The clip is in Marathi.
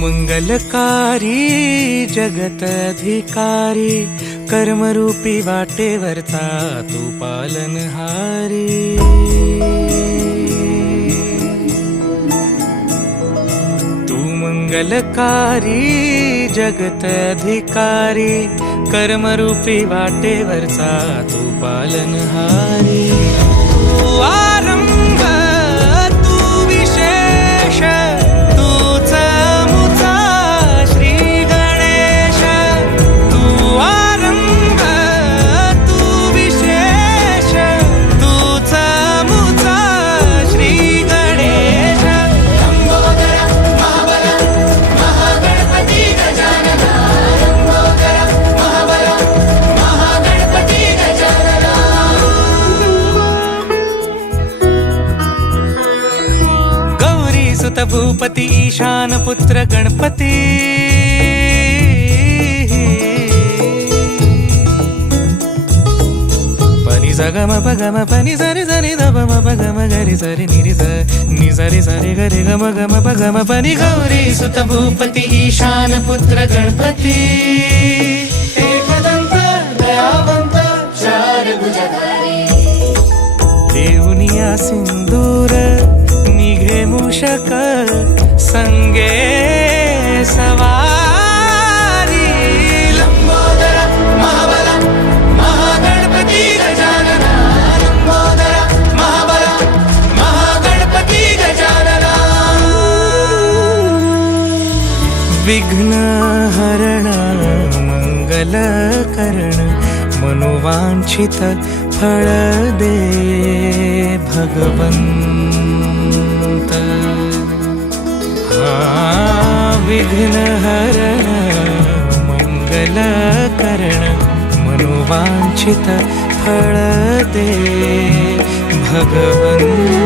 मंगलकारी जगत अधिकारी, कर्मरूपी वाटेवरचा तू पालनहारी। तू मंगलकारी जगत अधिकारी, कर्मरूपी वाटेवरचा तू पालनहारी। तू आरंभ तू विशेष, तूच मुचा श्री गणेश। तू आरंभ तू विशेष, तूच मुचा श्री गणेश। लंबोदर महाबल महागणपती गजानना, लंबोदर महाबल महागणपती गजानना। गौरी सुत भूपती ईशान पुत्र गणपती, पनी सगम पगम पनी सरि सरि ध म पगम गरि सरि निरि स नि सरि सरि गरि गम गम पगम पनी। गौरी सुत भूपती ईशान पुत्र गणपती, एकदंत दयावंत चार भुजधारी। देऊनिया सिंदूर निघे मूषक, संगे सवारी। लंबोदर महाबल महागणपती गजानना, लंबोदर महाबल महागणपती गजानना। विघ्न हरण मंगल करण, मनोवांछित फळ दे भगवंत। विघ्न हरण मंगल करण, मनोवांछित फळ दे भगवंत।